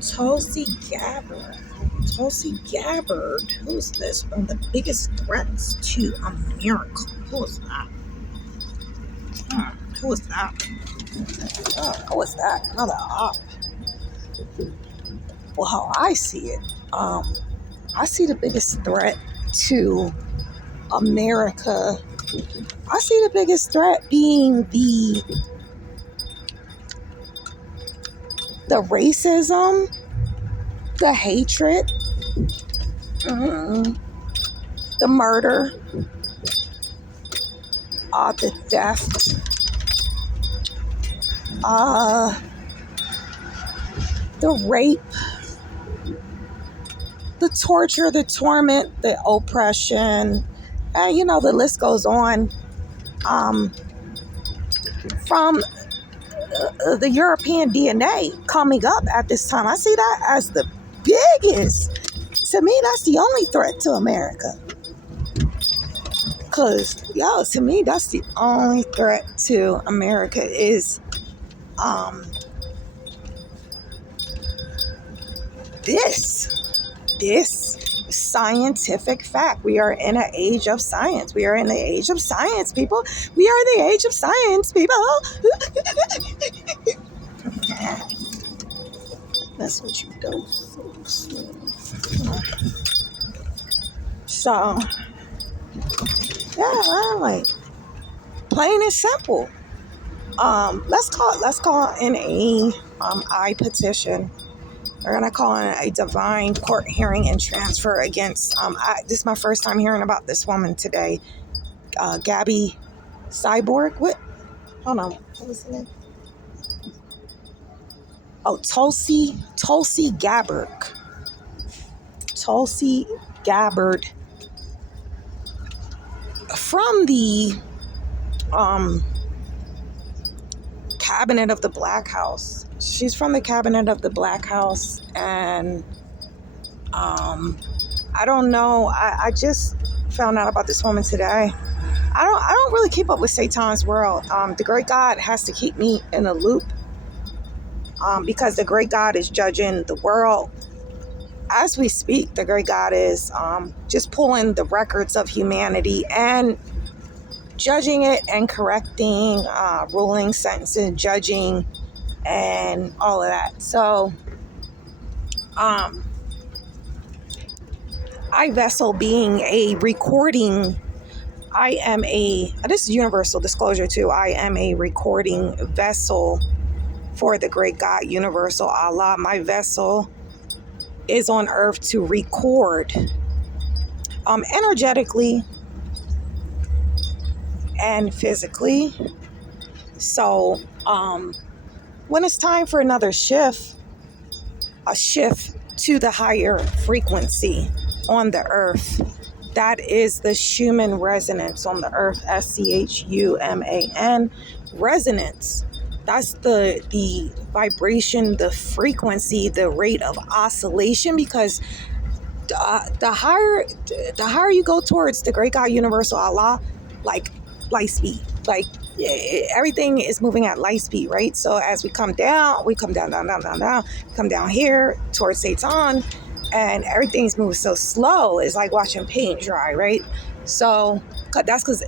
Tulsi Gabbard. Tulsi Gabbard. Who's this? One of the biggest threats to America. Who is that? Who is that? Who is that? Another op. Well, how I see it, I see the biggest threat to America. I see the biggest threat being the racism, the hatred, the murder, the theft, the rape, the torture, the torment, the oppression, the list goes on. From the European DNA coming up at this time, I see that as the biggest. To me, that's the only threat to America. Because, to me, that's the only threat to America is this scientific fact. We are in an age of science. We are in the age of science, people. We are in the age of science, people. That's what you do. So, like, plain and simple. Let's call in a I petition. We're gonna call in a divine court hearing and transfer against. This is my first time hearing about this woman today, Gabby Cyborg. What? Hold on. What was her name? Oh, Tulsi Gabbard. Tulsi Gabbard from the cabinet of the Black House. She's from the cabinet of the Black House, and I don't know. I just found out about this woman today. I don't really keep up with Satan's world. The great God has to keep me in a loop because the great God is judging the world. As we speak, the great God is just pulling the records of humanity and judging it and correcting, ruling, sentencing, judging, and all of that. So, I vessel being a recording. This is universal disclosure too. I am a recording vessel for the great God, universal Allah. My vessel is on earth to record energetically and physically. So when it's time for another shift, a shift to the higher frequency on the earth, that is the Schumann resonance on the earth, SCHUMAN resonance. That's the vibration, the frequency, the rate of oscillation, because the higher you go towards the great God, universal Allah, like light speed, like everything is moving at light speed, right? So as we come down, come down here towards Satan, and everything's moving so slow. It's like watching paint dry, right? So that's because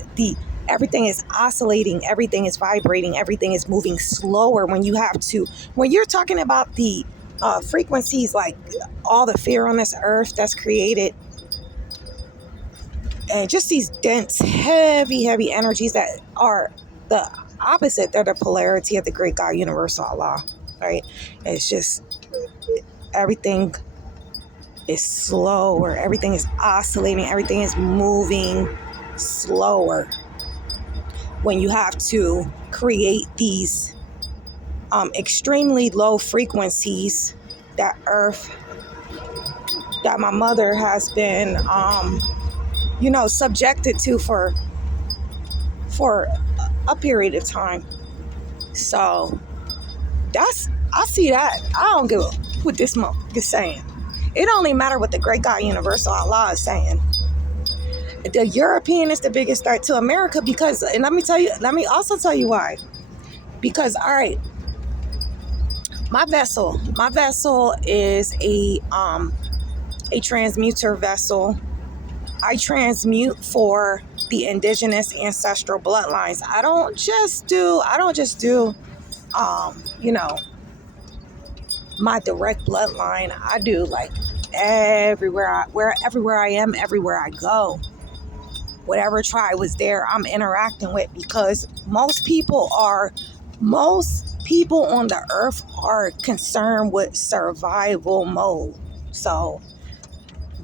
everything is oscillating, everything is vibrating, everything is moving slower. When you're talking about the frequencies, like all the fear on this earth that's created, and just these dense, heavy energies that are the opposite, they're the polarity of the great God, universal Allah, right? It's just everything is slower, everything is oscillating, everything is moving slower. When you have to create these extremely low frequencies that my mother has been subjected to for a period of time. So I see that. I don't give a what this monk is saying. It only matter what the great God, universal Allah is saying. The European is the biggest threat to America because, and let me also tell you why. Because, all right, My vessel is a transmuter vessel. I transmute for the indigenous ancestral bloodlines. I don't just do you know, my direct bloodline. I do like everywhere I am, everywhere I go. Whatever tribe was there, I'm interacting with, because most people on the earth are concerned with survival mode. So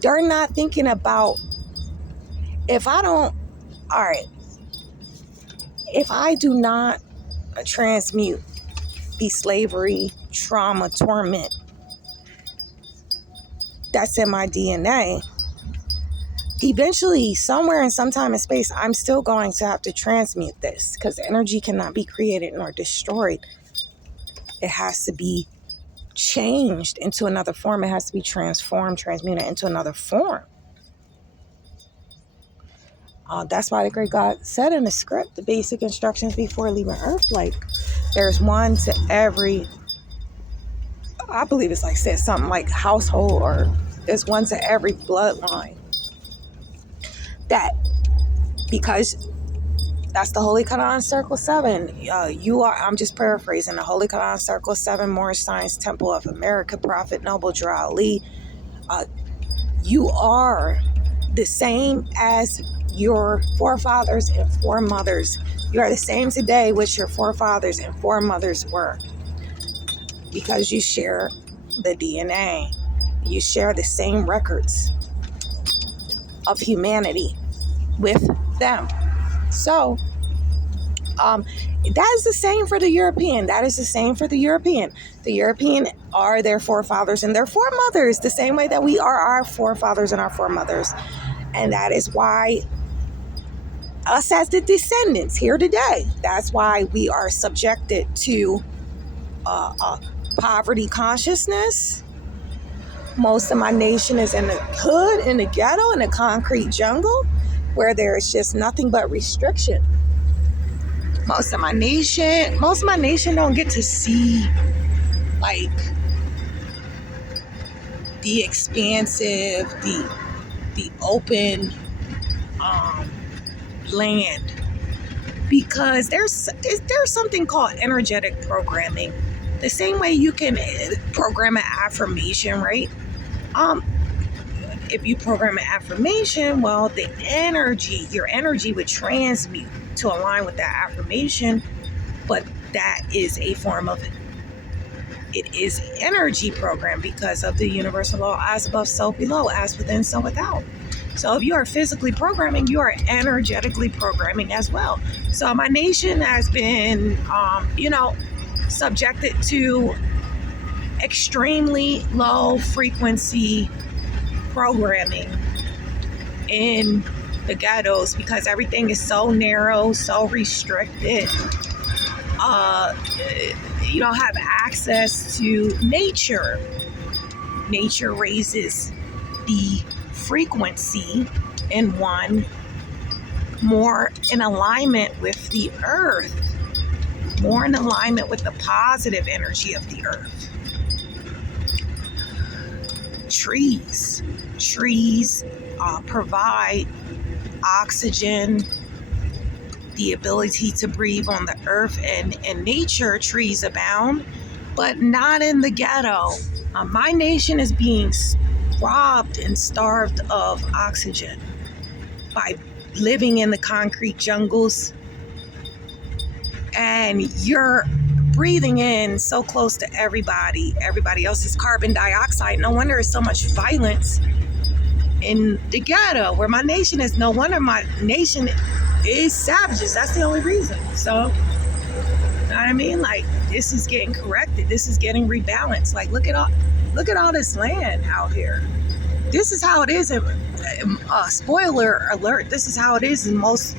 they're not thinking about, if I do not transmute the slavery, trauma, torment that's in my DNA, eventually, somewhere in some time and space, I'm still going to have to transmute this, because energy cannot be created nor destroyed. It has to be changed into another form. It has to be transformed, transmuted into another form. That's why the great God said in the script, the basic instructions before leaving Earth, like, there's one to every, I believe it's like said something like household, or there's one to every bloodline. That, because that's the Holy Quran Circle 7. I'm just paraphrasing, the Holy Quran Circle 7, Moorish Science Temple of America, Prophet Noble Drew Ali. You are the same as your forefathers and foremothers. You are the same today which your forefathers and foremothers were, because you share the DNA. You share the same records of humanity with them. So that is the same for the European. That is the same for the European. The European are their forefathers and their foremothers, the same way that we are our forefathers and our foremothers. And that is why us as the descendants here today, that's why we are subjected to poverty consciousness. Most of my nation is in the hood, in the ghetto, in the concrete jungle, where there is just nothing but restriction. Most of my nation don't get to see, like, the expansive, the open land, because there's something called energetic programming. The same way you can program an affirmation, right? If you program an affirmation, well, your energy would transmute to align with that affirmation, but that is a form of it is energy program, because of the universal law, as above, so below, as within, so without. So if you are physically programming, you are energetically programming as well. So my nation has been, subjected to extremely low frequency programming in the ghettos, because everything is so narrow, so restricted. You don't have access to nature. Nature raises the frequency in one more in alignment with the earth, more in alignment with the positive energy of the earth. Trees provide oxygen, the ability to breathe on the earth, and in nature, trees abound, but not in the ghetto. My nation is being robbed and starved of oxygen by living in the concrete jungles, and you're breathing in so close to everybody else's carbon dioxide. No wonder there's so much violence in the ghetto, where my nation is. No wonder my nation is savages. That's the only reason. So, you know what I mean? Like, this is getting corrected. This is getting rebalanced. Like, look at all this land out here. This is how it is. Spoiler alert. This is how it is in most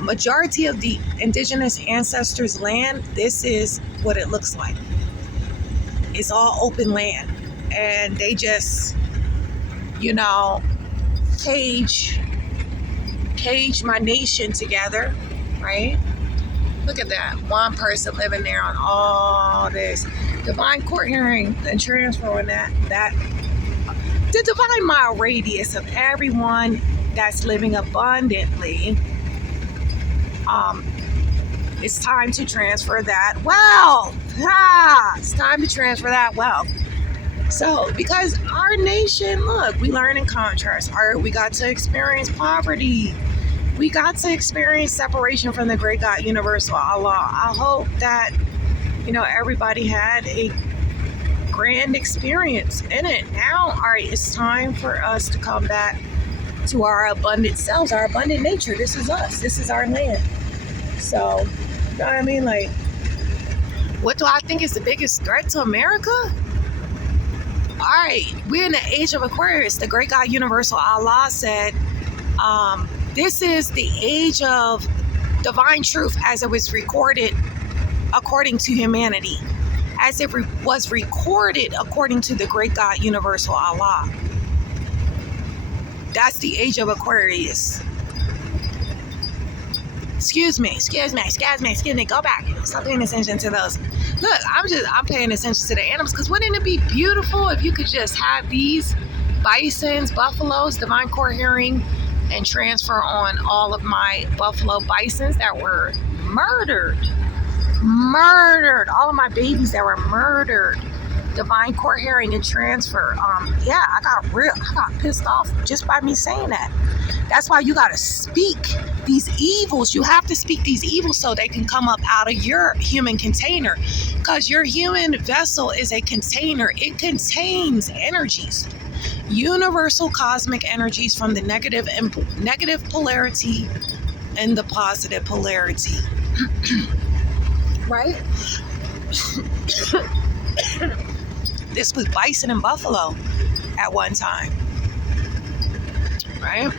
majority of the indigenous ancestors' land. This is what it looks like. It's all open land, and they just, cage my nation together, right? Look at that. One person living there on all this. Divine court hearing and transferring that the divine mile radius of everyone that's living abundantly. It's time to transfer that wealth. It's time to transfer that wealth. So, because our nation, look, we learn in contrast. We got to experience poverty. We got to experience separation from the great God, universal Allah. I hope that, everybody had a grand experience in it. Now, all right, it's time for us to come back to our abundant selves, our abundant nature. This is us. This is our land. So, you know what I mean? Like, what do I think is the biggest threat to America? All right, we're in the age of Aquarius. The great God, universal Allah said, this is the age of divine truth as it was recorded according to humanity, as it was recorded according to the great God, universal Allah. That's the age of Aquarius. Excuse me. Go back. Stop paying attention to those. Look, I'm paying attention to the animals, because wouldn't it be beautiful if you could just have these bisons, buffaloes, divine court hearing, and transfer on all of my buffalo bisons that were murdered, all of my babies that were murdered, divine court hearing and transfer. I got pissed off just by me saying that. That's why you got to speak these evils. You have to speak these evils so they can come up out of your human container, because your human vessel is a container. It contains energies, universal cosmic energies, from the negative polarity and the positive polarity. Right? This was bison and buffalo at one time. Right?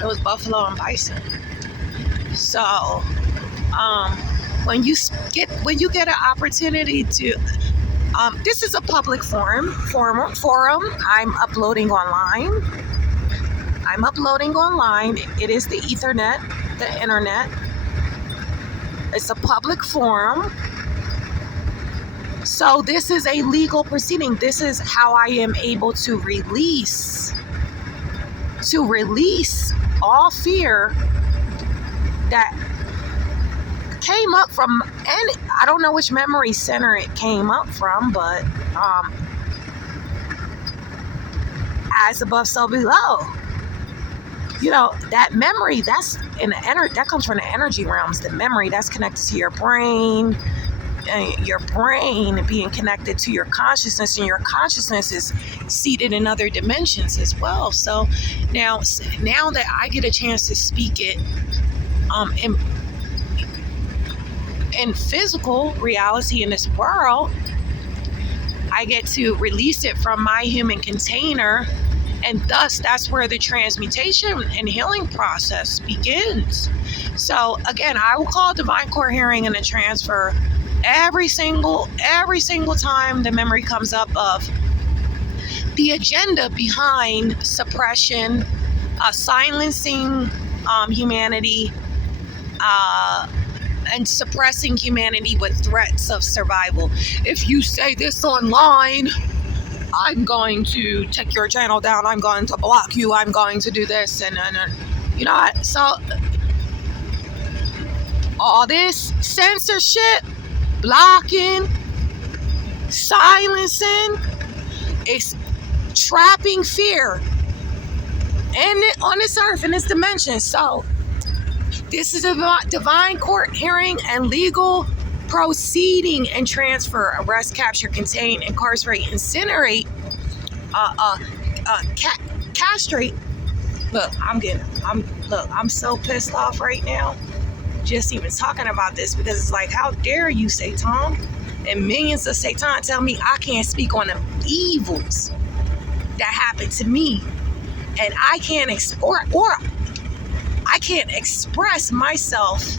It was buffalo and bison. So, when you get an opportunity to, this is a public forum. I'm uploading online. It is the Ethernet, the internet. It's a public forum. So this is a legal proceeding. This is how I am able to release all fear that came up from, and I don't know which memory center it came up from, but as above, so below. That memory, that's in the that comes from the energy realms. The memory that's connected to your brain, being connected to your consciousness, and your consciousness is seated in other dimensions as well. So now that I get a chance to speak it in physical reality in this world, I get to release it from my human container, and thus that's where the transmutation and healing process begins. So again, I will call divine court hearing and a transfer every single time the memory comes up of the agenda behind suppression, silencing humanity, and suppressing humanity with threats of survival. If you say this online, I'm going to take your channel down, I'm going to block you, I'm going to do this, and so all this censorship, blocking, silencing, is trapping fear on this earth, in this dimension. So this is a divine court hearing and legal proceeding and transfer, arrest, capture, contain, incarcerate, incinerate, castrate. Look, I'm so pissed off right now just even talking about this, because it's like, how dare you, Satan, and millions of Satan tell me I can't speak on the evils that happened to me, and I can't I can't express myself.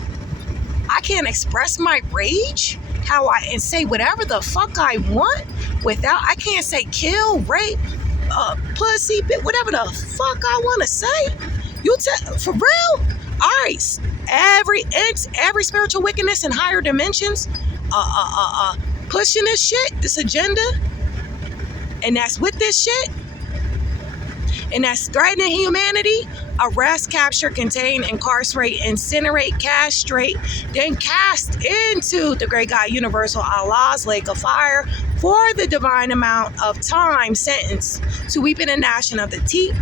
I can't express my rage, and say whatever the fuck I want without. I can't say kill, rape, pussy, whatever the fuck I want to say. For real? All right, every spiritual wickedness in higher dimensions, pushing this shit, this agenda, and that's with this shit, and that's threatening humanity. Arrest, capture, contain, incarcerate, incinerate, castrate, then cast into the great God universal Allah's lake of fire for the divine amount of time sentenced to weeping and gnashing of the teeth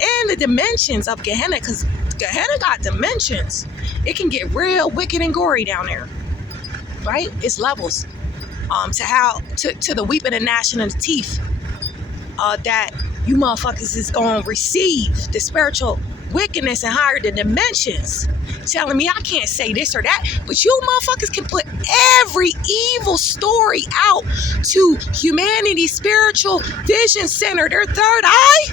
in the dimensions of Gehenna, because Gehenna got dimensions. It can get real wicked and gory down there, right? It's levels to the weeping and gnashing of the teeth that you motherfuckers is gonna receive the spiritual wickedness in higher dimensions, telling me I can't say this or that, but you motherfuckers can put every evil story out to humanity's spiritual vision center, their third eye.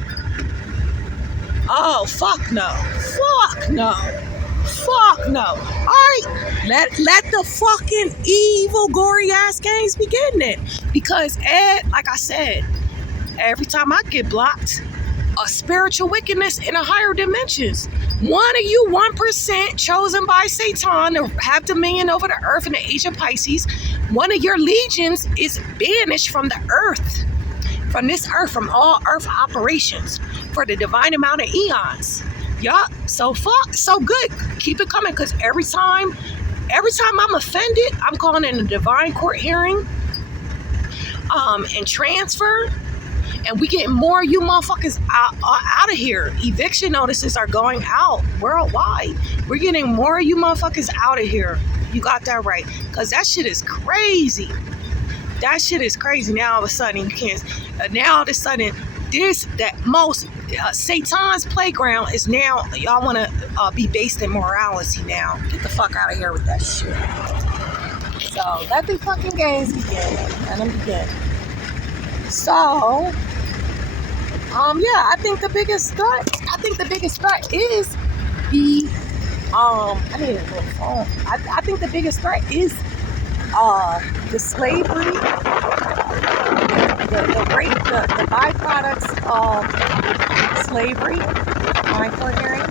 Oh, fuck no. Fuck no. Fuck no. All right, let the fucking evil, gory ass games begin then. Because, like I said, every time I get blocked, a spiritual wickedness in a higher dimensions. One of you 1% chosen by Satan to have dominion over the earth in the age of Pisces, one of your legions is banished from the earth, from this earth, from all earth operations for the divine amount of eons. Yup, so good. Keep it coming, because every time I'm offended, I'm calling in a divine court hearing and transfer. And we getting more of you motherfuckers out of here. Eviction notices are going out worldwide. We're getting more of you motherfuckers out of here. You got that right. Because that shit is crazy. That shit is crazy. Now all of a sudden, you can't. Now all of a sudden, Satan's playground is now, y'all want to be based in morality now. Get the fuck out of here with that shit. So let the fucking games begin. Let them begin. So, I think the biggest threat is the, I need a little phone. I think the biggest threat is, the slavery, the byproducts of slavery, mindful hearing,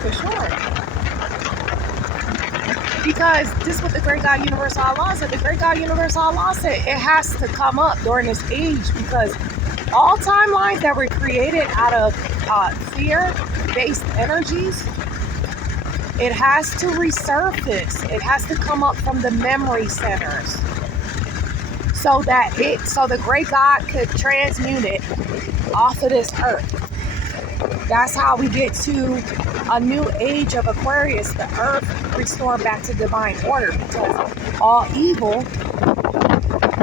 for sure. Because this is what the Great God Universal Allah said. The Great God Universal Allah said it has to come up during this age, because all timelines that were created out of fear-based energies, it has to resurface. It has to come up from the memory centers, so the Great God could transmute it off of this earth. That's how we get to a new age of Aquarius, the earth restored back to divine order, because all evil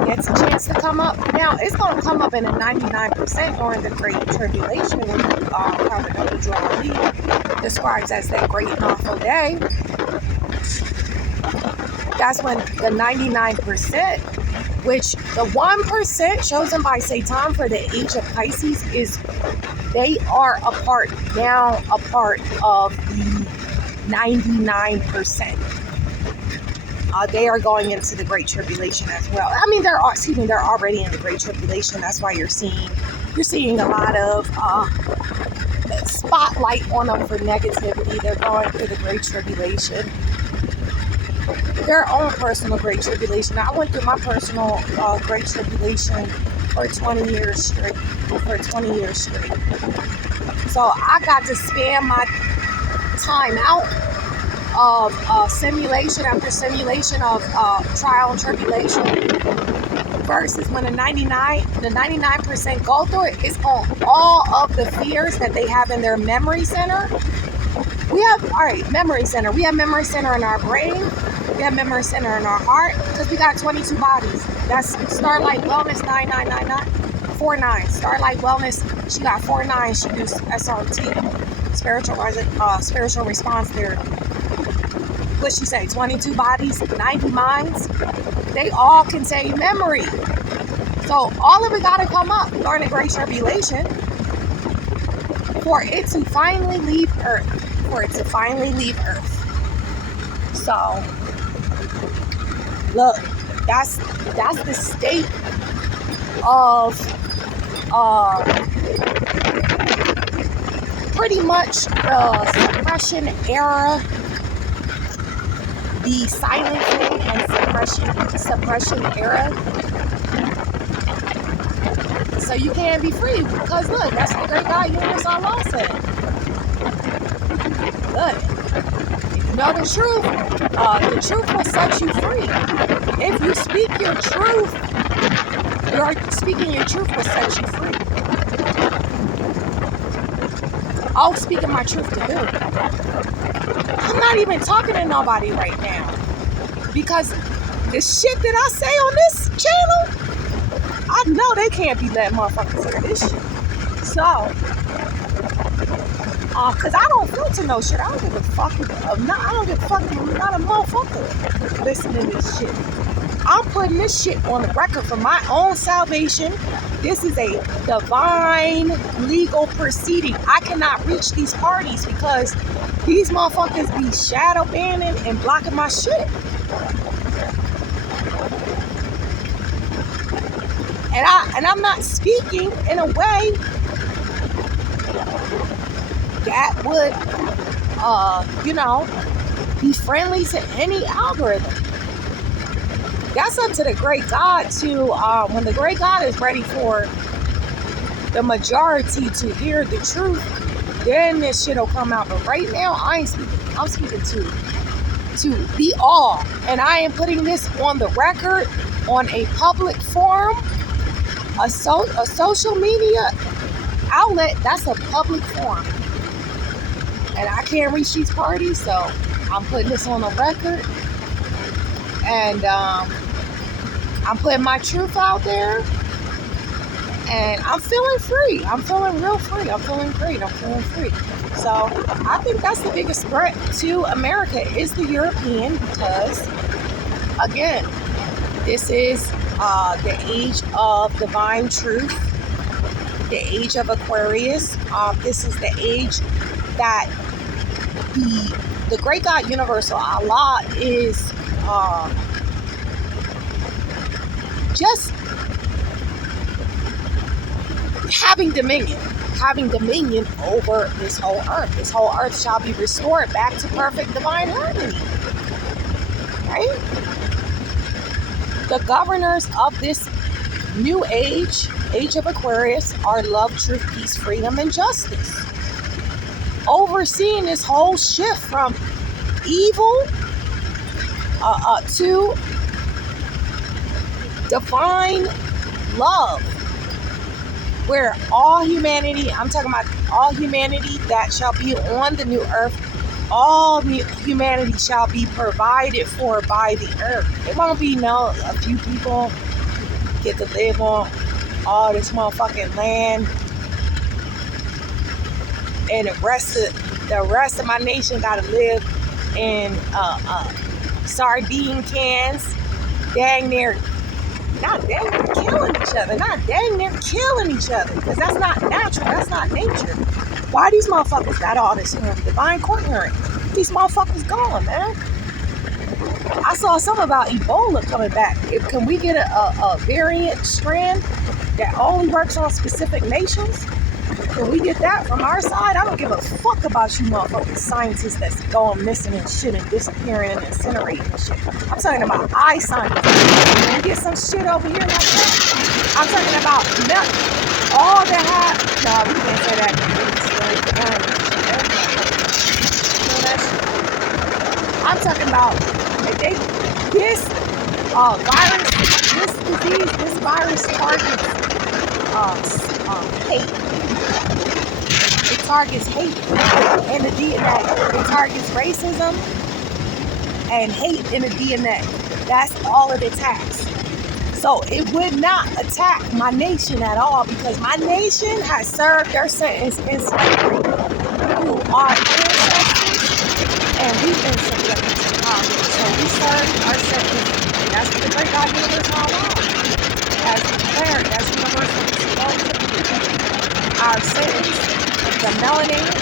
gets a chance to come up. Now, it's going to come up in a 99% during the Great Tribulation, which Prophet Ali describes as that great and awful day. That's when the 99%, which the 1% chosen by Satan for the age of Pisces, they are a part of the 99%. They are going into the Great Tribulation as well. I mean, they're already in the Great Tribulation. That's why you're seeing a lot of spotlight on them for negativity. They're going through the Great Tribulation, their own personal Great Tribulation. I went through my personal Great Tribulation for 20 years straight. So I got to spend my time out of simulation after simulation of trial and tribulation, versus when the 99% go through it, it's on all of the fears that they have in their memory center. We have memory center. We have memory center in our brain. We have memory center in our heart, because we got 22 bodies. That's Starlight Wellness 9999. 49. Starlight Wellness, she got 49. She does SRT, spiritual response therapy. What she say? 22 bodies, 90 minds. They all contain memory. So all of it got to come up during the Great Tribulation for it to finally leave Earth. So look, that's the state of pretty much the suppression era, the silencing and suppression era. So you can't be free because look, that's what the great God Universal Allah said. Look, if you know the truth will set you free. If you speak your truth, speaking your truth will set you free. Oh, speaking my truth to who? I'm not even talking to nobody right now. Because the shit that I say on this channel, I know they can't be letting motherfuckers hear this shit. So, cause I don't filter no shit. I don't give a fuck. I don't give a fuck. Not a motherfucker listening to this shit. I'm putting this shit on the record for my own salvation. This is a divine legal proceeding. I cannot reach these parties because these motherfuckers be shadow banning and blocking my shit. And I'm not speaking in a way that would, be friendly to any algorithm. That's up to the great God to, when the great God is ready for the majority to hear the truth, then this shit will come out. But right now, I ain't speaking. I'm speaking to the all. And I am putting this on the record, on a public forum, a social media outlet. That's a public forum. And I can't reach these parties, so I'm putting this on the record. And I'm putting my truth out there. And I'm feeling free. I'm feeling real free. I'm feeling great. I'm feeling free. So I think that's the biggest threat to America is the European because, again, this is the age of divine truth, the age of Aquarius. This is the age that the great God Universal Allah is just having dominion over this whole earth. This whole earth shall be restored back to perfect divine harmony. Right? The governors of this new age of Aquarius, are love, truth, peace, freedom, and justice. Overseeing this whole shift from evil to divine love. Where all humanity, I'm talking about all humanity that shall be on the new earth, all humanity shall be provided for by the earth. It won't be a few people get to live on all this motherfucking land, and the rest of my nation gotta live in sardine cans, dang near killing each other, because that's not natural, that's not nature. Why these motherfuckers got all this divine court hearing? These motherfuckers gone, man. I saw something about Ebola coming back. Can we get a variant strand that only works on specific nations? Can we get that from our side? I don't give a fuck about you motherfucking scientists that's going missing and shit and disappearing and incinerating and shit. I'm talking about eye science. Can we get some shit over here like that? I'm talking about all that have... No, we can't say that. I'm talking about this virus targets hate. It targets hate in the DNA. It targets racism and hate in the DNA. That's all it attacks. So it would not attack my nation at all because my nation has served their sentence in slavery through our ancestors, and we've been subjected to poverty. So we served our sentence. That's what the great God Universal Allah has declared. That's universal. Our sentence, the melanated,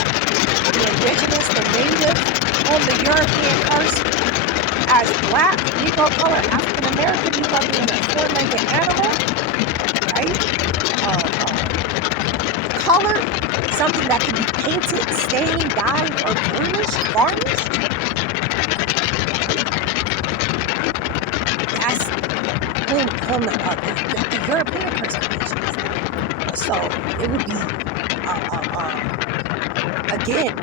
the indigenous, the native, on the European curse as black, Negro color, African American, Negro being a four-legged animal, right? color, something that can be painted, stained, dyed, or varnished. That's whom the European person mentions. So it would be, again,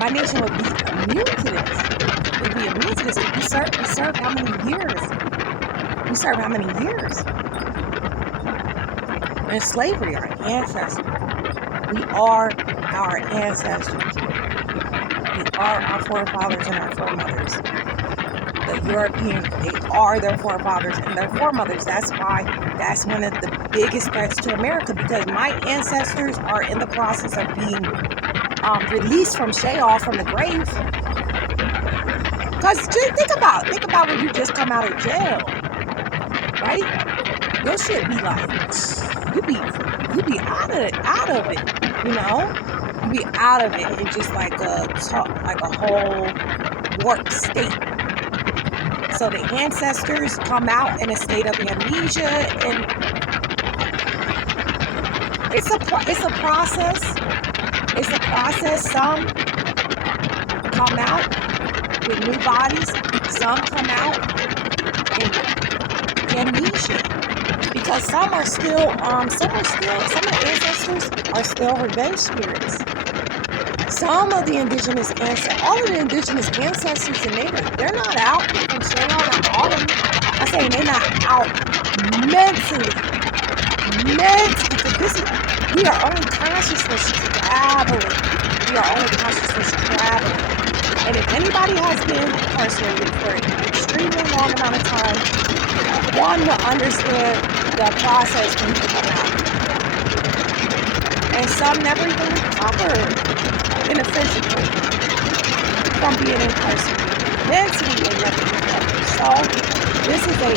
my nation would be immune to this. Would be immune to this. We serve how many years? We serve how many years? In slavery, our ancestors. We are our ancestors. We are our forefathers and our foremothers. The Europeans, they are their forefathers and their foremothers. That's why that's one of the biggest threats to America, because my ancestors are in the process of being released from Sheol, from the grave. Because think about when you just come out of jail, right? Your shit be like, you be out of it, you know? You be out of it in just like a whole warped state. So the ancestors come out in a state of amnesia, and it's a process. It's a process. Some come out with new bodies. Some come out in amnesia, because some of the ancestors are still revenge spirits. Some of the indigenous ancestors, all of the indigenous ancestors and natives, they're not out from Sheol, not all of them. I'm saying they're not out mentally, because we are only consciousness traveling. We are only consciousness traveling. And if anybody has been incarcerated for an extremely long amount of time, one will understand the process when you come out. And some never even recover in a physical from being incarcerated. Mentally, they never recover. So this is a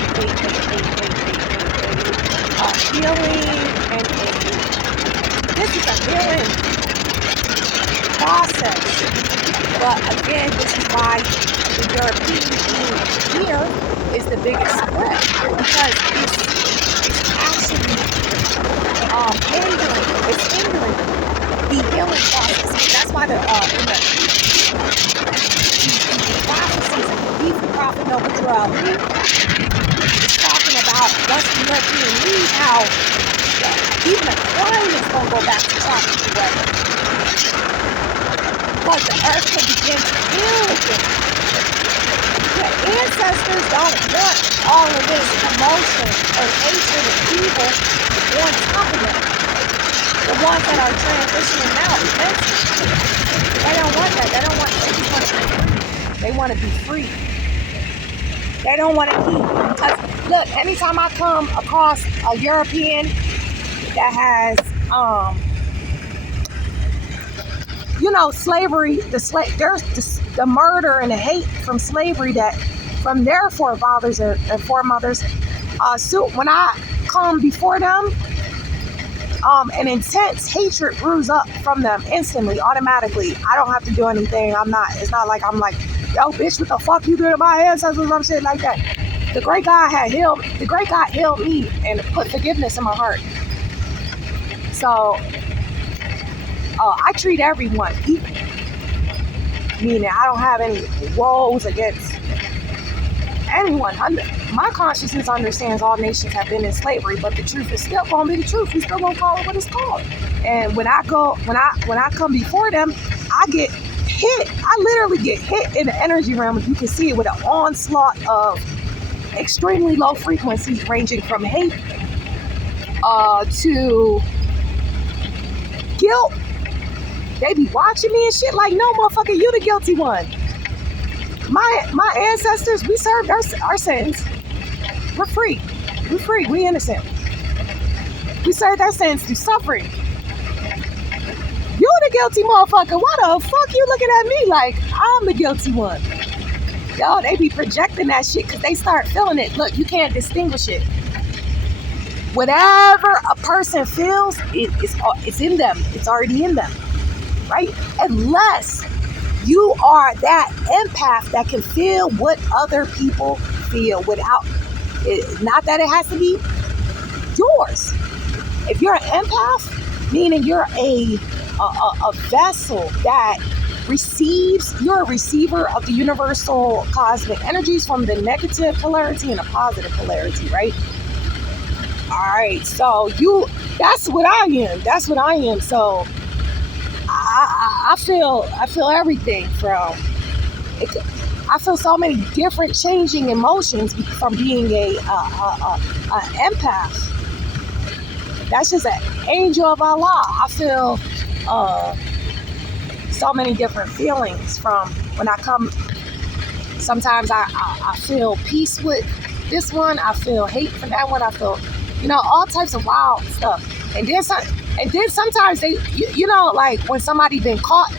healing, and this is a healing process. But again, this is why the European being here is the biggest threat, because it's actually hindering the healing process. That's why in the prophecies of the prophet Noble Joel is talking about once the European leave, how even the climate is going to go back to tropical weather. But the earth can begin to heal again. The ancestors don't want all of this commotion and hatred and evil on top of them. The ones that are transitioning now, they don't want that. They don't want punishment. They want to be free. They don't want to keep. Because look, anytime I come across a European that has, slavery, the murder and the hate from slavery from their forefathers and foremothers. So when I come before them, an intense hatred brews up from them instantly, automatically. I don't have to do anything. It's not like I'm like, yo, bitch, what the fuck you doing to my ancestors? Some shit like that. The great God healed me and put forgiveness in my heart. So I treat everyone equal, meaning I don't have any woes against anyone. My consciousness understands all nations have been in slavery, but the truth is still gonna be the truth. We still gonna call it what it's called. And when I come before them, I get hit. I literally get hit in the energy realm. You can see it with an onslaught of extremely low frequencies, ranging from hate to guilt. They be watching me and shit like, no, motherfucker, you the guilty one. My ancestors, we served our sins. We're free. We innocent. We served our sins through suffering. You the guilty motherfucker. Why the fuck you looking at me like I'm the guilty one? Yo, they be projecting that shit because they start feeling it. Look, you can't distinguish it. Whatever a person feels, it's in them. It's already in them, right? Unless you are that empath that can feel what other people feel without it. Not that it has to be yours. If you're an empath, meaning you're a vessel that receives, you're a receiver of the universal cosmic energies from the negative polarity and the positive polarity, right? All right, so that's what I am. That's what I am. So I feel everything from. I feel so many different changing emotions from being a empath. That's just an angel of Allah. I feel so many different feelings from when I come. Sometimes I feel peace with this one. I feel hate for that one. I feel, all types of wild stuff. And then sometimes they, like when somebody been caught,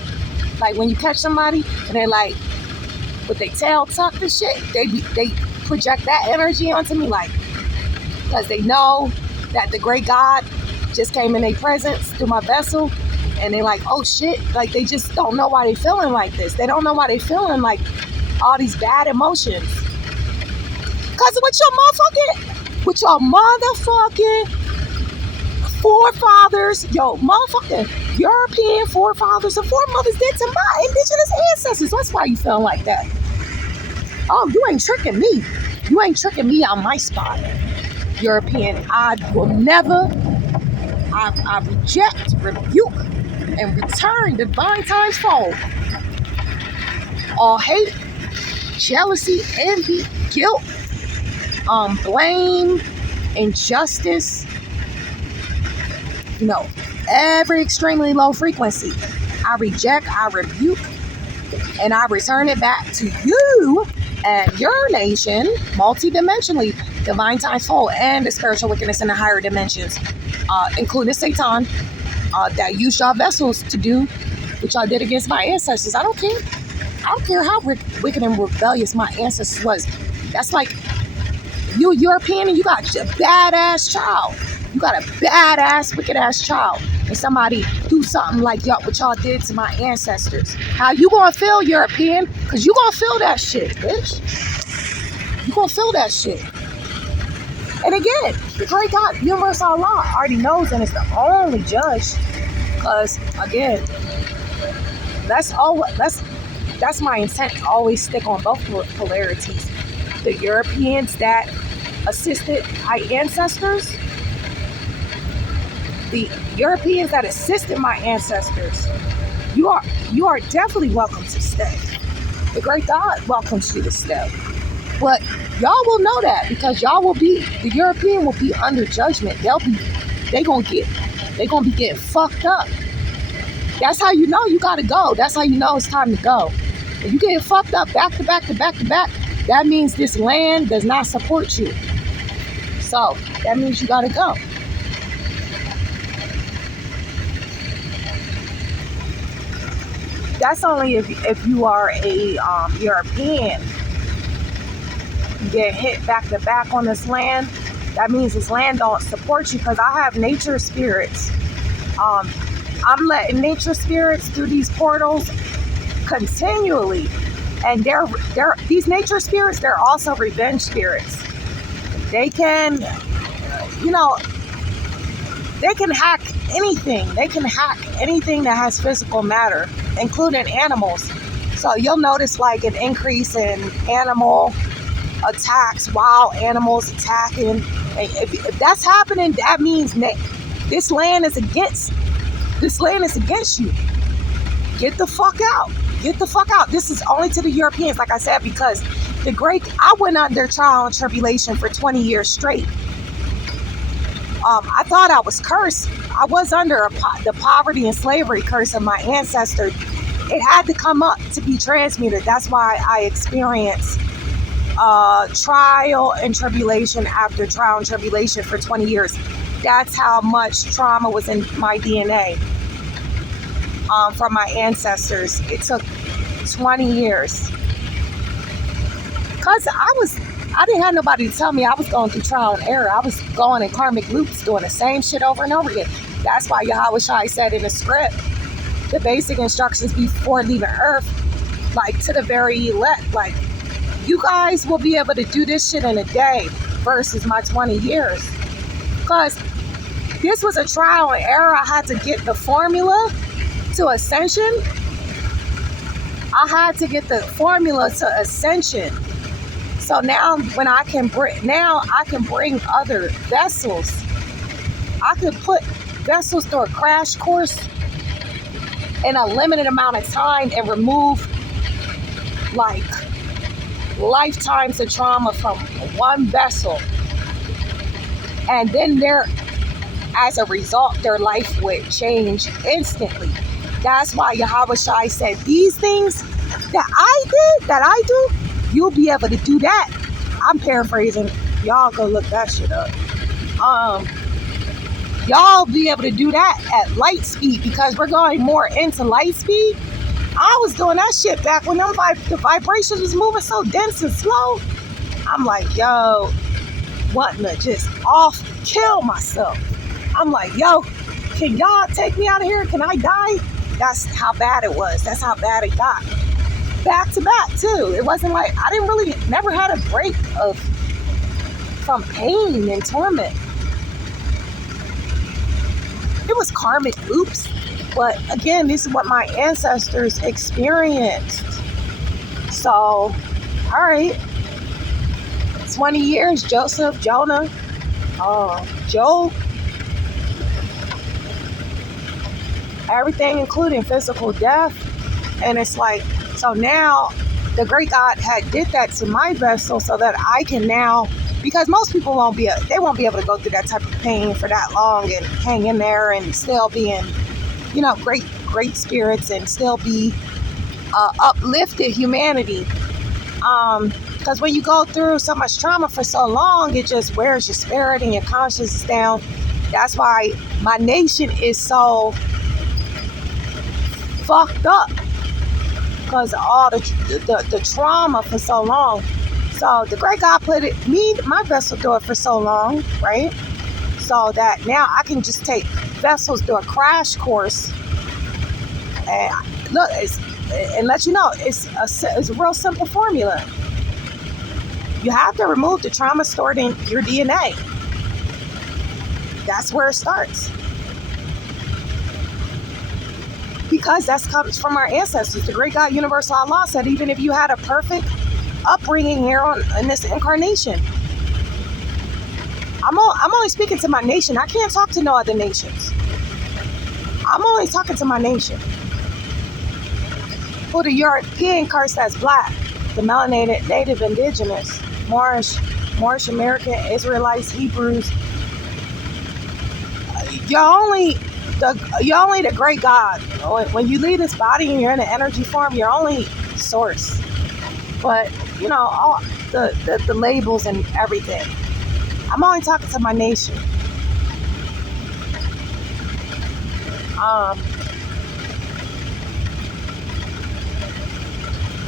like when you catch somebody and they're like, with their tail tucked and shit, they project that energy onto me, like, because they know that the great God just came in their presence through my vessel, and they're like, oh shit, like they just don't know why they feeling like this. They don't know why they feeling like all these bad emotions. Cause with your motherfucking forefathers, motherfucking European forefathers and foremothers did to my indigenous ancestors. That's why you feel like that. Oh, you ain't tricking me. You ain't tricking me on my spot. European, I will never, I reject, rebuke, and return divine times fold. All hate, jealousy, envy, guilt, blame, injustice, every extremely low frequency. I reject, I rebuke, and I return it back to you and your nation, multidimensionally, divine times fold, and the spiritual wickedness in the higher dimensions, including Satan, that used y'all vessels to do what y'all did against my ancestors. I don't care. I don't care how wicked and rebellious my ancestors was. That's like, you European and you got a badass child. You got a badass, wicked ass child. And somebody do something like what y'all did to my ancestors. How you gonna feel, European? Because you gonna feel that shit, bitch. You gonna feel that shit. And again, the great God, universal Allah, already knows and is the only judge. Because again, that's my intent to always stick on both polarities. The Europeans that assisted my ancestors, the Europeans that assisted my ancestors, you are definitely welcome to stay. The great God welcomes you to stay. But y'all will know that because the European will be under judgment. They gonna be getting fucked up. That's how you know you gotta go. That's how you know it's time to go. If you getting fucked up back to back to back to back, that means this land does not support you. So that means you gotta go. That's only if you are a European. You get hit back to back on this land. That means this land don't support you because I have nature spirits. I'm letting nature spirits through these portals continually. And these nature spirits, they're also revenge spirits. They can, they can hack anything. They can hack anything that has physical matter, including animals. So you'll notice like an increase in animal attacks, wild animals attacking. And if that's happening, that means this land is against you. Get the fuck out. Get the fuck out. This is only to the Europeans, like I said, because I went under trial and tribulation for 20 years straight. I thought I was cursed. I was under the poverty and slavery curse of my ancestors. It had to come up to be transmuted. That's why I experienced trial and tribulation after trial and tribulation for 20 years. That's how much trauma was in my DNA from my ancestors. It took 20 years. Because I didn't have nobody to tell me I was going through trial and error. I was going in karmic loops doing the same shit over and over again. That's why Yahweh Shai said in the script, the basic instructions before leaving Earth, like to the very elect, like, you guys will be able to do this shit in a day versus my 20 years. Because This was a trial and error. I had to get the formula to ascension. I had to get the formula to ascension. So now when I can bring other vessels. I could put vessels through a crash course in a limited amount of time and remove like lifetimes of trauma from one vessel. And then as a result, their life would change instantly. That's why Yahweh Shai said, these things that I do, you'll be able to do that. I'm paraphrasing. Y'all go look that shit up. Y'all be able to do that at light speed because we're going more into light speed. I was doing that shit back when the vibrations was moving so dense and slow. I'm like, yo, wanting to just kill myself. I'm like, yo, can y'all take me out of here? Can I die? That's how bad it was. That's how bad it got. Back to back too. It wasn't like I never had a break from pain and torment. It was karmic loops, but again, this is what my ancestors experienced. So, all right, 20 years, Joseph, Jonah, Job, everything including physical death. And it's like, so now the great God had did that to my vessel so that I can now, because most people won't be able to go through that type of pain for that long and hang in there and still be in, great spirits and still be uplifted humanity. Because when you go through so much trauma for so long, it just wears your spirit and your consciousness down. That's why my nation is so fucked up, because of all the trauma for so long. So the great God put my vessel through it for so long, right? So that now I can just take vessels through a crash course and look, and let you know it's a real simple formula. You have to remove the trauma stored in your DNA. That's where it starts. Because that comes from our ancestors. The great God, Universal Allah, said even if you had a perfect upbringing here in this incarnation, I'm only speaking to my nation. I can't talk to no other nations. I'm only talking to my nation. Who the European curse as black, the melanated, native, indigenous, Moorish American, Israelites, Hebrews. You're only the great God. When you leave this body and you're in an energy form, you're only source. But all the labels and everything. I'm only talking to my nation.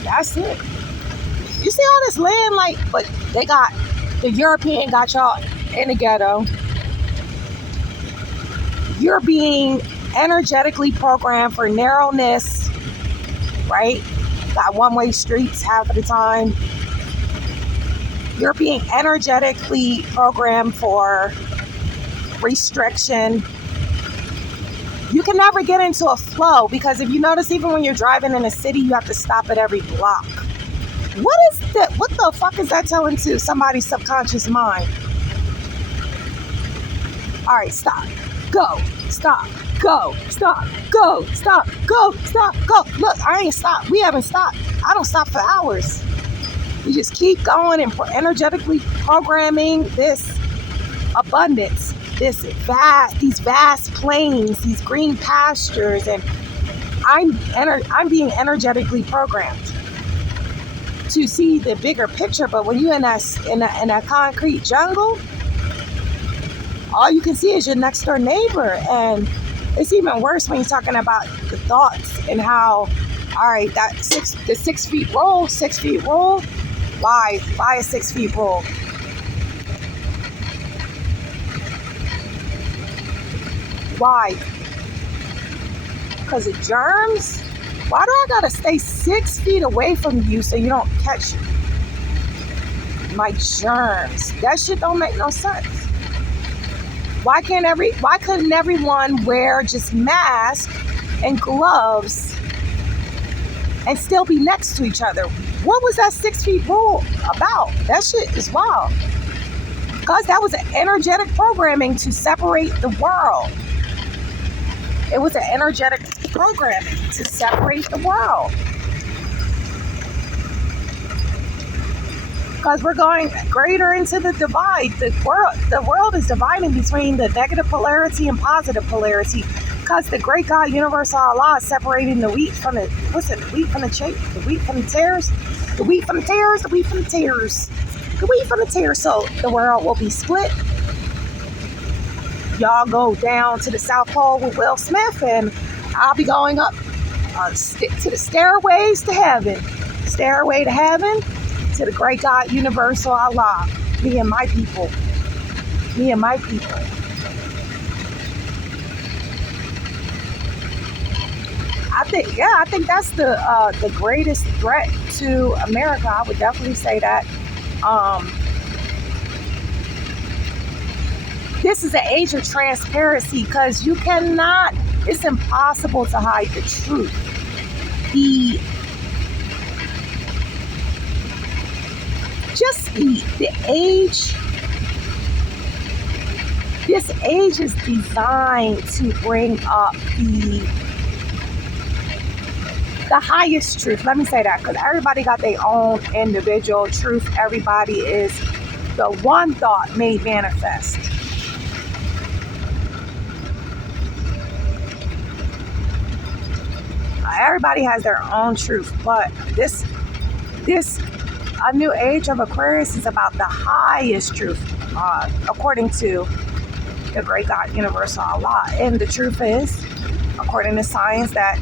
That's it. You see all this land, but the European got y'all in the ghetto. You're being energetically programmed for narrowness, right? Got one-way streets half of the time. You're being energetically programmed for restriction. You can never get into a flow because if you notice, even when you're driving in a city, you have to stop at every block. What the fuck is that telling to somebody's subconscious mind? All right, stop. Go. Stop. Go. Stop. Go. Stop. Go. Stop. Go. Look, I ain't stopped. We haven't stopped. I don't stop for hours. We just keep going and energetically programming this abundance, these vast plains, these green pastures, and I'm being energetically programmed to see the bigger picture. But when you're in a concrete jungle, all you can see is your next door neighbor. And it's even worse when you're talking about the thoughts and how, all right, the 6 feet rule. Why a 6 feet rule? Why? Because of germs? Why do I gotta stay 6 feet away from you so you don't catch my germs? That shit don't make no sense. Why couldn't everyone wear just masks and gloves and still be next to each other? What was that 6 feet rule about? That shit is wild. Because that was an energetic programming to separate the world. It was an energetic programming to separate the world. Because we're going greater into the divide. The world is dividing between the negative polarity and positive polarity. Because the great God, Universal Allah, is separating the wheat from the, the wheat from the chaff, the wheat from the tares, the wheat from the tares, the wheat from the tares, the wheat from the tares. So the world will be split. Y'all go down to the South Pole with Will Smith, and I'll be going up to the stairways to heaven. Stairway to heaven, to the great God, Universal Allah. Me and my people. Me and my people. I think that's the greatest threat to America. I would definitely say that. This is an age of transparency because you cannot, it's impossible to hide the truth. The age, this age is designed to bring up the highest truth. Let me say that, because everybody got their own individual truth. Everybody is the one thought made manifest. Everybody has their own truth, but this a new age of Aquarius is about the highest truth, according to the great God, Universal Allah. And the truth is, according to science, that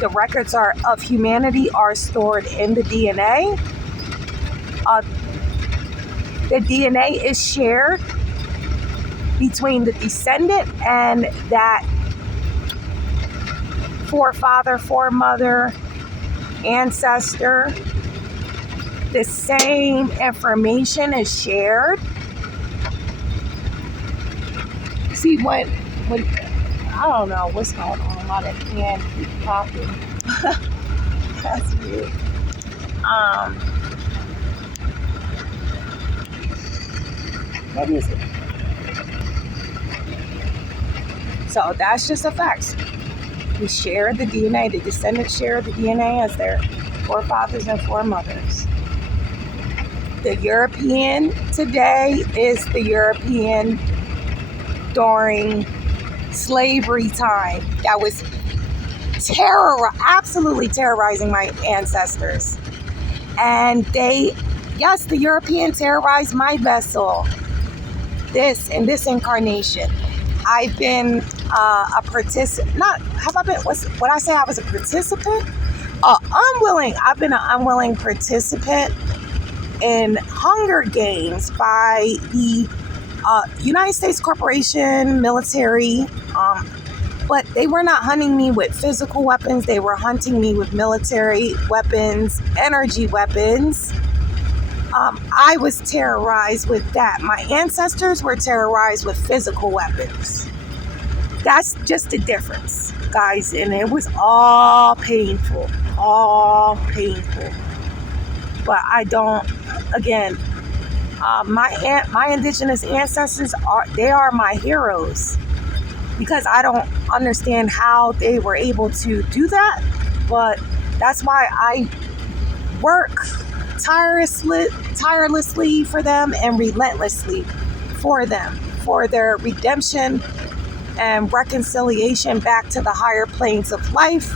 the records of humanity are stored in the DNA. The DNA is shared between the descendant and that forefather, foremother, ancestor. The same information is shared. See, when I don't know what's going on, a lot of hand keep popping. That's weird. What is it? So that's just a fact. We share the DNA. The descendants share the DNA as their forefathers and foremothers. The European today is the European during slavery time that was absolutely terrorizing my ancestors. And the European terrorized my vessel. In this incarnation. I've been a participant. When I say I was a participant? I've been an unwilling participant in Hunger Games by the United States Corporation military. But they were not hunting me with physical weapons. They were hunting me with military weapons, energy weapons. I was terrorized with that. My ancestors were terrorized with physical weapons. That's just the difference, guys. And it was all painful. But I don't, again, my indigenous ancestors are my heroes, because I don't understand how they were able to do that. But that's why I work tirelessly for them and relentlessly for them, for their redemption and reconciliation back to the higher planes of life.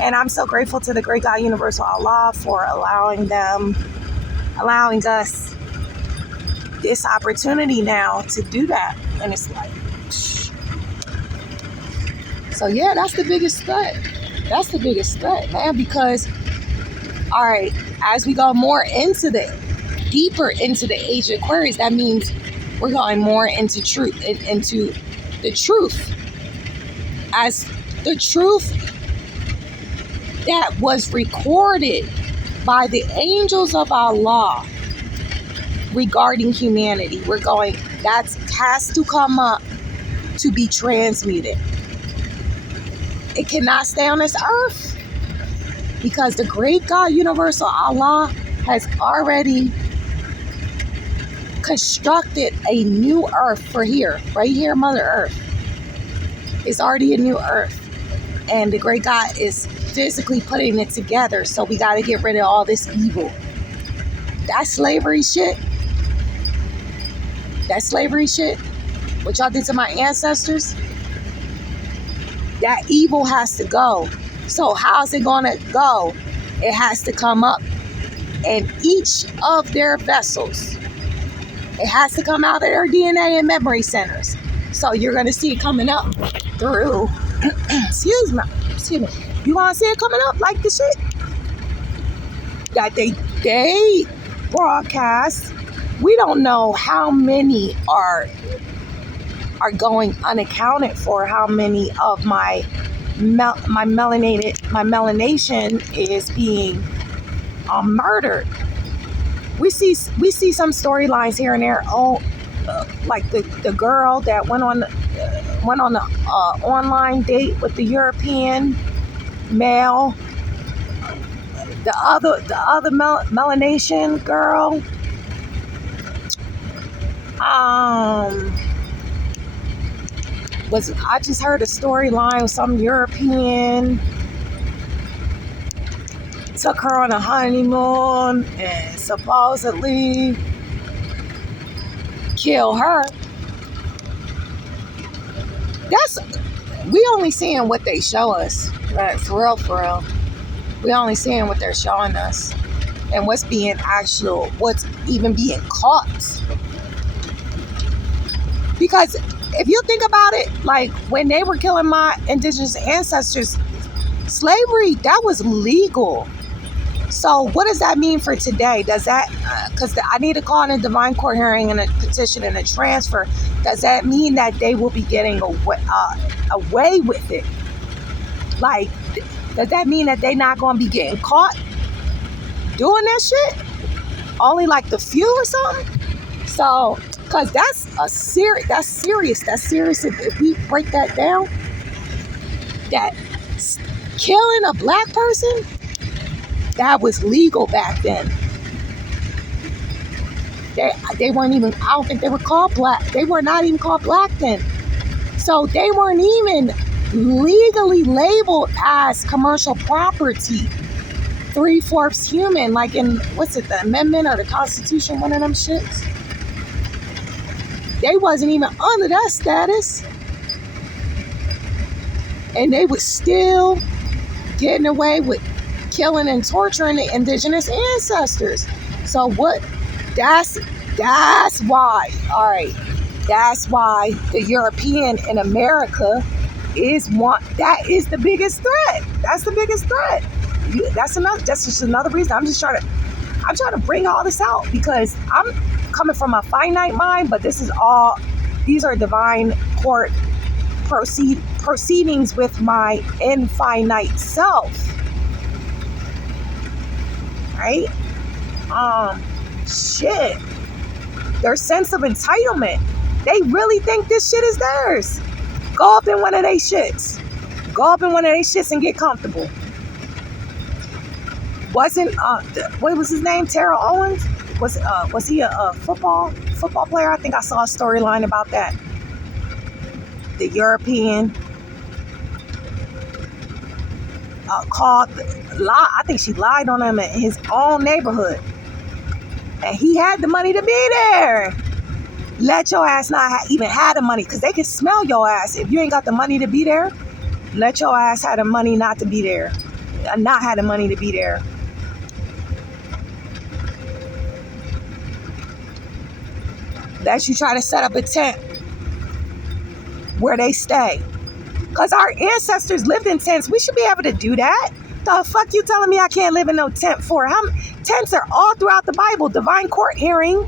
And I'm so grateful to the great God, Universal Allah, for allowing us this opportunity now to do that. And it's like, so yeah, that's the biggest threat. That's the biggest threat, man, because all right, as we go deeper into the age of Aquarius, that means we're going more into the truth. As the truth that was recorded by the angels of Allah regarding humanity. That has to come up to be transmuted. It cannot stay on this earth because the great God universal Allah has already constructed a new earth for here, right here, Mother Earth. It's already a new earth. And the great God is physically putting it together. So we got to get rid of all this evil. That slavery shit. What y'all did to my ancestors. That evil has to go. So how's it going to go? It has to come up in each of their vessels. It has to come out of their DNA and memory centers. So you're going to see it coming up through, excuse me. You want to see it coming up like the shit that they broadcast. We don't know how many are going unaccounted for, how many of my melanation is being murdered. We see some storylines here and there. Like the girl that went on the online date with the European male. The other melanation girl. I just heard a storyline with some European took her on a honeymoon and supposedly kill her. We only seeing what they show us, right? For real. We only seeing what they're showing us and what's even being caught. Because if you think about it, like when they were killing my indigenous ancestors, slavery, that was legal. So what does that mean for today? Does that, because I need to call in a divine court hearing and a petition and a transfer, does that mean that they will be getting away with it? Like, does that mean that they're not going to be getting caught doing that shit? Only like the few or something? So, because that's serious. If we break that down, that killing a black person, that was legal back then. They weren't even, I don't think they were called black. They were not even called black then. So they weren't even legally labeled as commercial property. 3/4 human, like in, the amendment or the Constitution, one of them shits. They wasn't even under that status. And they was still getting away with killing and torturing the indigenous ancestors. So that's why, all right, that's why the European in America that is the biggest threat. That's the biggest threat. That's just another reason. I'm trying to bring all this out because I'm coming from a finite mind, but these are divine court proceedings with my infinite self. Right? Shit. Their sense of entitlement. They really think this shit is theirs. Go up in one of their shits. And get comfortable. What was his name? Terrell Owens? Was he a football player? I think I saw a storyline about that. The European I think she lied on him in his own neighborhood. And he had the money to be there. Let your ass not even have the money, because they can smell your ass. If you ain't got the money to be there, let your ass have the money not to be there. Not have the money to be there. That you try to set up a tent where they stay. Because our ancestors lived in tents. We should be able to do that. The fuck you telling me I can't live in no tent for? Tents are all throughout the Bible. Divine court hearing,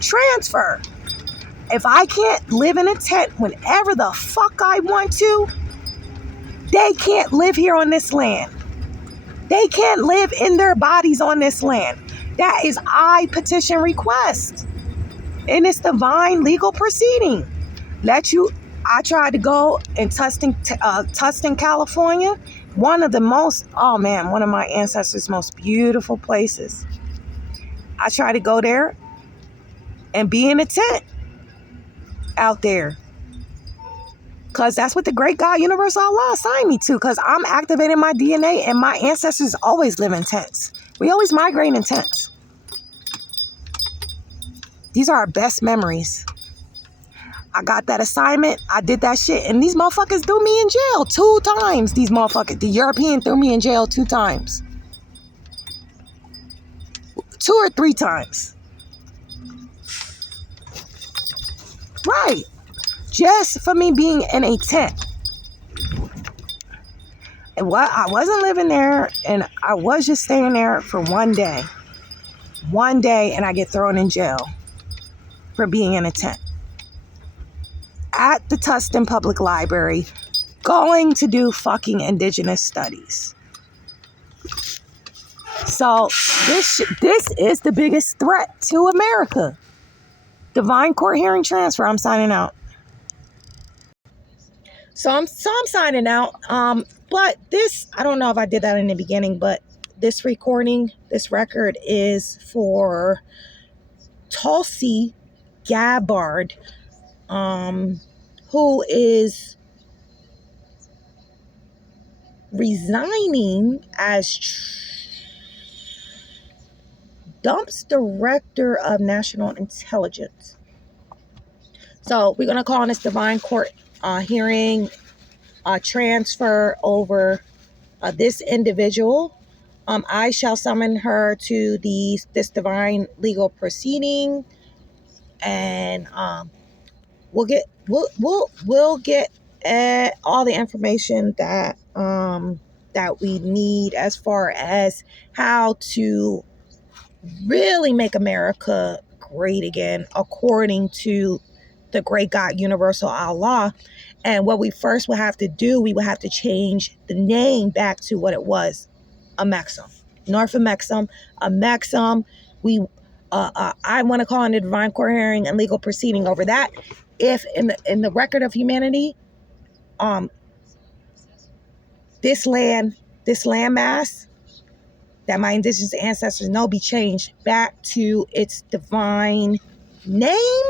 transfer. If I can't live in a tent whenever the fuck I want to, they can't live here on this land. They can't live in their bodies on this land. That is I petition request. In this divine legal proceeding. I tried to go in Tustin, California. One of my ancestors' most beautiful places. I tried to go there and be in a tent out there. Because that's what the great God, Universal Allah, assigned me to. Because I'm activating my DNA and my ancestors always live in tents. We always migrate in tents. These are our best memories. I got that assignment. I did that shit. And these motherfuckers threw me in jail 2 times. These motherfuckers. The European threw me in jail 2 times. 2 or 3 times. Right. Just for me being in a tent. And I wasn't living there, and I was just staying there for 1 day. 1 day, and I get thrown in jail for being in a tent. At the Tustin Public Library, going to do fucking indigenous studies. So this is the biggest threat to America. Divine Court Hearing Transfer. I'm signing out. So I'm signing out. But this, I don't know if I did that in the beginning, but this record is for Tulsi Gabbard, who is resigning as Trump's Director of National Intelligence. So we're going to call on this Divine Court hearing transfer over this individual. I shall summon her to this divine legal proceeding, and we'll get all the information that we need as far as how to really make America great again, according to the great God, Universal Allah. And what we first will have to do, we will have to change the name back to what it was, Amexem, North Amexem, Amexem. I want to call in a divine court hearing and legal proceeding over that. If in the record of humanity, this land mass that my indigenous ancestors know be changed back to its divine name,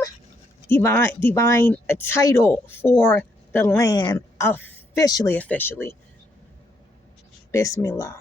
divine title for the land officially. Bismillah.